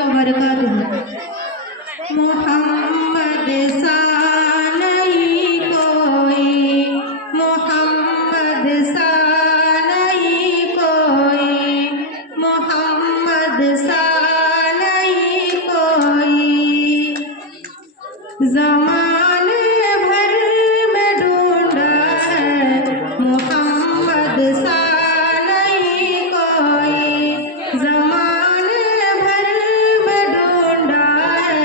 वबरकातुहू। मोहम्मद सा नहीं कोई, मोहम्मद सा नहीं कोई, मोहम्मद सा नहीं कोई। ज़माने भर में ढूंढा है मोहम्मद सा नहीं कोई, ज़माने भर में ढूंढा है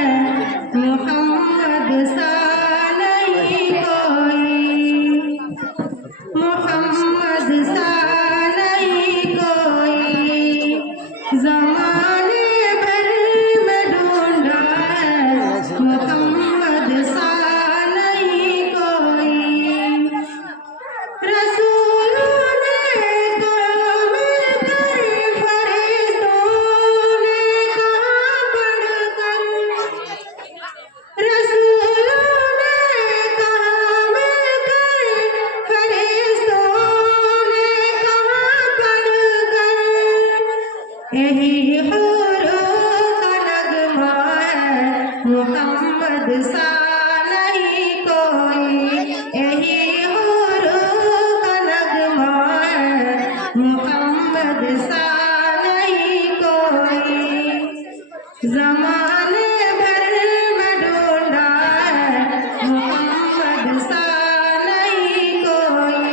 मोहम्मद सा नहीं कोई, मोहम्मद सा नहीं कोई। ज़माने भर में ढूंढा है मोहम्मद सा नहीं कोई। रसूलों ने काम कर, फरिश्तों ने कहा पढ़कर, रसूलों ने काम कर, फरिश्तों ने कहा पढ़कर। यही हुरों का नगमा है मोहम्मद सा नहीं कोई, यही हुरों का नगमा है मोहम्मद सा नहीं कोई। ज़माने भर में ढूंढा है मोहम्मद सा नहीं कोई,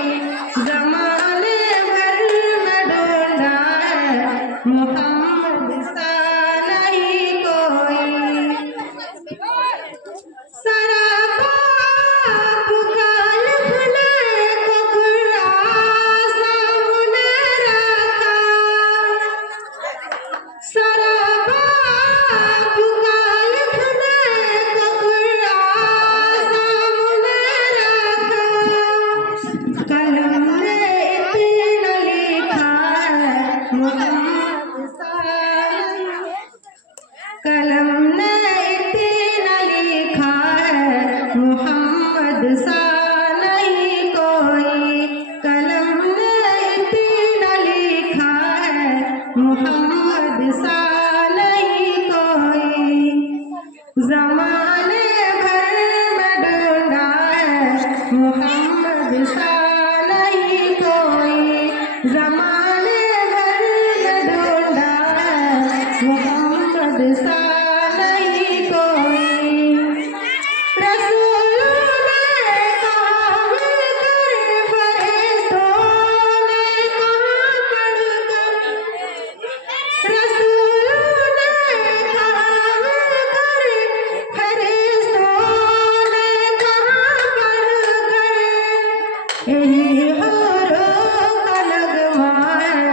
ज़माने भर में ढूंढा है मोहम्मद सा नहीं कोई। सराबाब का लिखने को कुरान सामने रखा, सराबाब का लिखने को कुरान सामने रखा। कलम ने इतना लिखा है मोहम्मद सा, कलम ने इतना लिखा है मोहम्मद सा नहीं कोई, कलम ने इतना लिखा है मोहम्मद सा नहीं कोई। ज़माने भर में ढूंढा है मोहम्मद सा नहीं कोई, ज़माने भर में ढूंढा है मोहम्मद सा नहीं कोई। रसूलों ने काम कर, फरिश्तों ने कहा पढ़कर, रसूलों ने काम कर, फरिश्तों ने कहा पढ़कर। यही हुरों का नगमा है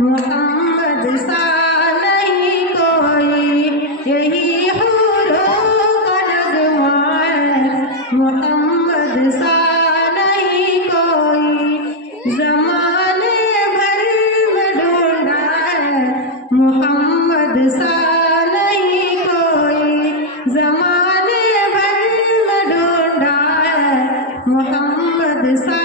मोहम्मद सा नहीं कोई, यही हुरों का नगमा है मोहम्मद सा नहीं कोई। ज़माने भर में ढूंढा है मोहम्मद सा नहीं कोई, ज़माने भर में ढूंढा है मोहम्मद सा